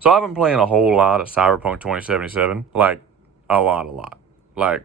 So I've been playing a whole lot of Cyberpunk 2077, like a lot. Like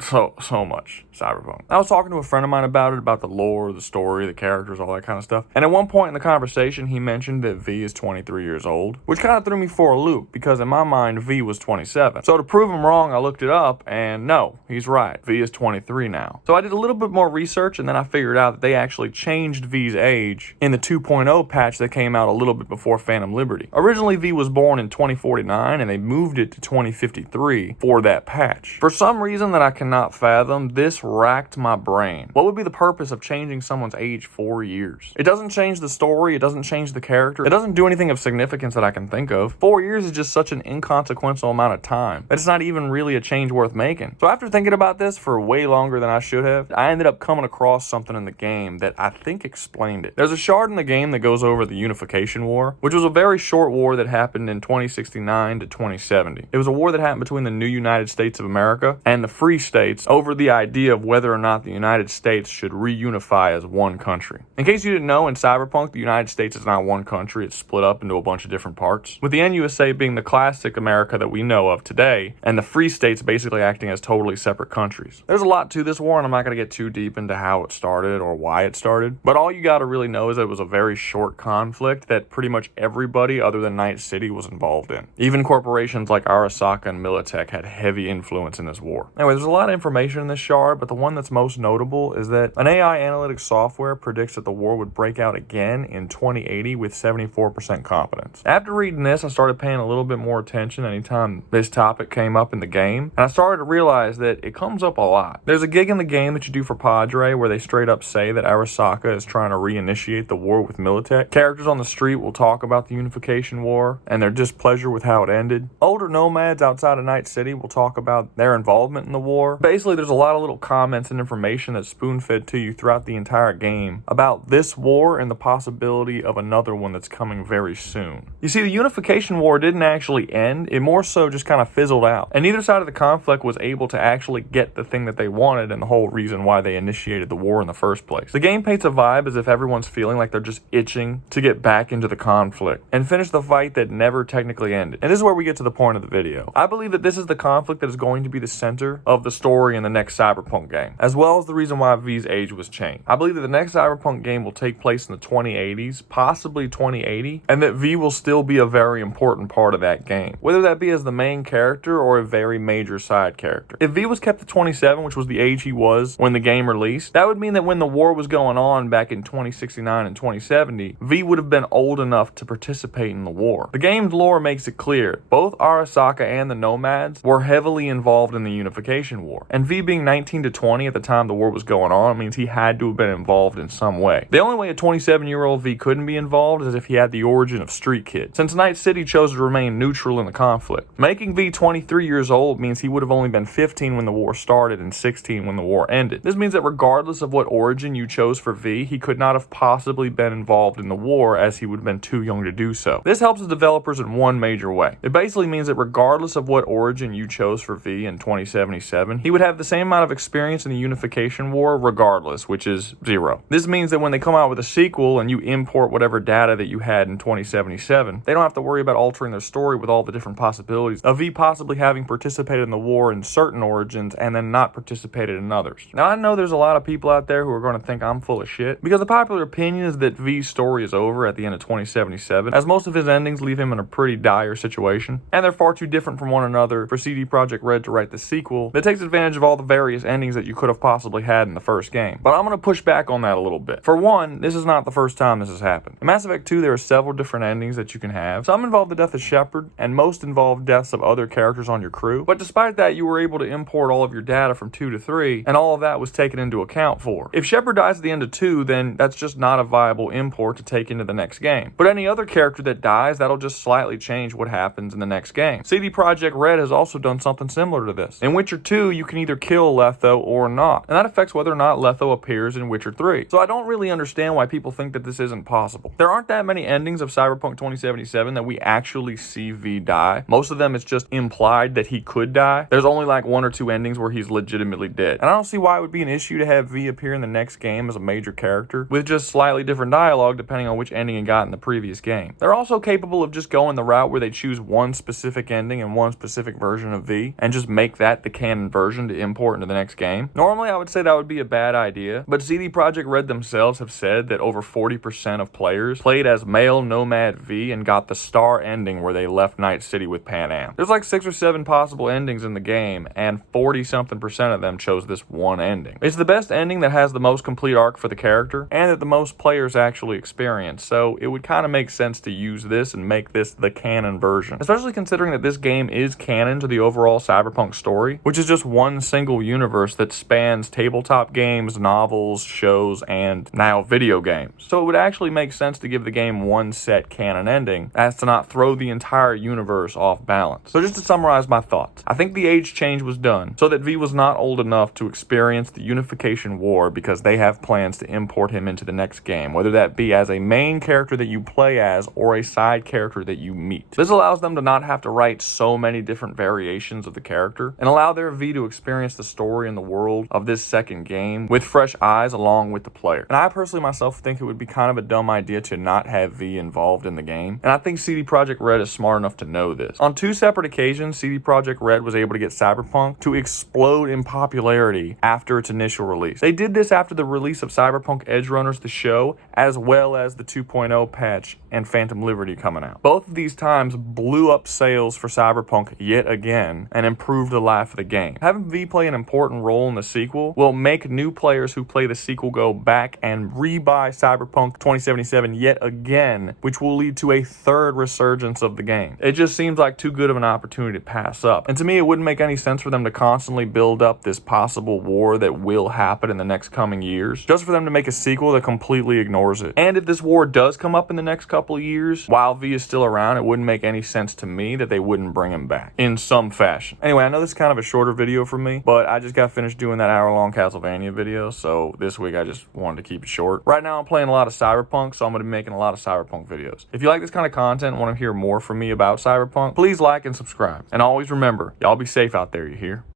so much Cyberpunk. I was talking to a friend of mine about it, about the lore, the story, the characters, all that kind of stuff. And at one point in the conversation, he mentioned that V is 23 years old, which kind of threw me for a loop because in my mind, V was 27. So to prove him wrong, I looked it up and no, he's right. V is 23 now. So I did a little bit more research and then I figured out that they actually changed V's age in the 2.0 patch that came out a little bit before Phantom Liberty. Originally, V was born in 2049 and they moved it to 2053 for that patch. For some reason that I cannot fathom, this racked my brain. What would be the purpose of changing someone's age 4 years? It doesn't change the story, it doesn't change the character, it doesn't do anything of significance that I can think of. 4 years is just such an inconsequential amount of time that it's not even really a change worth making. So after thinking about this for way longer than I should have, I ended up coming across something in the game that I think explained it. There's a shard in the game that goes over the Unification War, which was a very short war that happened in 2069 to 2070. It was a war that happened between the new United States of America and the Free States over the idea of whether or not the United States should reunify as one country. In case you didn't know, in Cyberpunk, the United States is not one country, it's split up into a bunch of different parts, with the NUSA being the classic America that we know of today, and the Free States basically acting as totally separate countries. There's a lot to this war, and I'm not going to get too deep into how it started or why it started, but all you got to really know is that it was a very short conflict that pretty much everybody other than Night City was involved in. Even corporations like Arasaka and Militech had heavy influence in this war. Anyway, there's a lot of information in this shard, but the one that's most notable is that an AI analytics software predicts that the war would break out again in 2080 with 74% confidence. After reading this, I started paying a little bit more attention anytime this topic came up in the game, and I started to realize that it comes up a lot. There's a gig in the game that you do for Padre where they straight up say that Arasaka is trying to reinitiate the war with Militech. Characters on the street will talk about the Unification War and their displeasure with how it ended. Older nomads outside of Night City will talk about their involvement in the war. Basically, there's a lot of little comments and information that's spoon-fed to you throughout the entire game about this war and the possibility of another one that's coming very soon. You see, the Unification War didn't actually end, it more so just kind of fizzled out, and neither side of the conflict was able to actually get the thing that they wanted and the whole reason why they initiated the war in the first place. The game paints a vibe as if everyone's feeling like they're just itching to get back into the conflict and finish the fight that never technically ended. And this is where we get to the point of the video. I believe that this is the conflict that is going to be the center of the story in the next Cyberpunk game, as well as the reason why V's age was changed. I believe that the next Cyberpunk game will take place in the 2080s, possibly 2080, and that V will still be a very important part of that game, whether that be as the main character or a very major side character. If V was kept at 27, which was the age he was when the game released, that would mean that when the war was going on back in 2069 and 2070, V would have been old enough to participate in the war. The game's lore makes it clear, both Arasaka and the Nomads were heavily involved in the Unification War, and V being 19 to 20 at the time the war was going on means he had to have been involved in some way. The only way a 27-year-old V couldn't be involved is if he had the origin of Street Kid, since Night City chose to remain neutral in the conflict. Making V 23 years old means he would have only been 15 when the war started and 16 when the war ended. This means that regardless of what origin you chose for V, he could not have possibly been involved in the war as he would have been too young to do so. This helps the developers in one major way. It basically means that regardless of what origin you chose for V in 2077, he would have the same amount of experience in the Unification War regardless, which is 0. This means that when they come out with a sequel and you import whatever data that you had in 2077, they don't have to worry about altering their story with all the different possibilities of V possibly having participated in the war in certain origins and then not participated in others. Now, I know there's a lot of people out there who are going to think I'm full of shit, because the popular opinion is that V's story is over at the end of 2077, as most of his endings leave him in a pretty dire situation, and they're far too different from one another for CD Projekt Red to write the sequel that takes advantage of all the various endings that you could have possibly had in the first game. But I'm going to push back on that a little bit. For one, this is not the first time this has happened. In Mass Effect 2, there are several different endings that you can have. Some involve the death of Shepard, and most involve deaths of other characters on your crew. But despite that, you were able to import all of your data from 2 to 3, and all of that was taken into account for. If Shepard dies at the end of 2, then that's just not a viable import to take into the next game. But any other character that dies, that'll just slightly change what happens in the next game. CD Projekt Red has also done something similar to this. In Witcher 2, you can either kill Letho or not, and that affects whether or not Letho appears in Witcher 3. So I don't really understand why people think that this isn't possible. There aren't that many endings of Cyberpunk 2077 that we actually see V die. Most of them, it's just implied that he could die. There's only like 1 or 2 endings where he's legitimately dead. And I don't see why it would be an issue to have V appear in the next game as a major character, with just slightly different dialogue depending on which ending he got in the previous game. They're also capable of just going the route where they choose one specific ending and one specific version of V, and just make that the canon version to import into the next game. Normally, I would say that would be a bad idea, but CD Projekt Red themselves have said that over 40% of players played as male Nomad V and got the star ending where they left Night City with Pan Am. There's like 6 or 7 possible endings in the game, and 40-something% of them chose this one ending. It's the best ending that has the most complete arc for the character, and that the most players actually experience, so it would kind of make sense to use this and make this the canon version. Especially considering that this game is canon to the overall Cyberpunk story, which is just one single universe that spans tabletop games, novels, shows, and now video games. So it would actually make sense to give the game one set canon ending, as to not throw the entire universe off balance. So just to summarize my thoughts, I think the age change was done so that V was not old enough to experience the unification war, because they have plans to import him into the next game, whether that be as a main character that you play as or a side character that you meet. This allows them to not have to write so many different variations of the character, and allow their V to experience the story and the world of this second game with fresh eyes along with the player. And I personally myself think it would be kind of a dumb idea to not have V involved in the game, and I think CD Projekt Red is smart enough to know this. On 2 separate occasions, CD Projekt Red was able to get Cyberpunk to explode in popularity after its initial release. They did this after the release of Cyberpunk Edgerunners the show, as well as the 2.0 patch and Phantom Liberty coming out. Both of these times blew up sales for Cyberpunk yet again and improved the life of the game. Having V play an important role in the sequel will make new players who play the sequel go back and re-buy Cyberpunk 2077 yet again, which will lead to a third resurgence of the game. It just seems like too good of an opportunity to pass up. And to me, it wouldn't make any sense for them to constantly build up this possible war that will happen in the next coming years, just for them to make a sequel that completely ignores it. And if this war does come up in the next couple of years, while V is still around, it wouldn't make any sense to me that they wouldn't bring him back in some fashion. Anyway, I know this is kind of a shorter video for me, but I just got finished doing that hour-long Castlevania video, so this week I just wanted to keep it short. Right now I'm playing a lot of Cyberpunk, so I'm going to be making a lot of Cyberpunk videos. If you like this kind of content and want to hear more from me about Cyberpunk, please like and subscribe. And always remember, y'all be safe out there, you hear?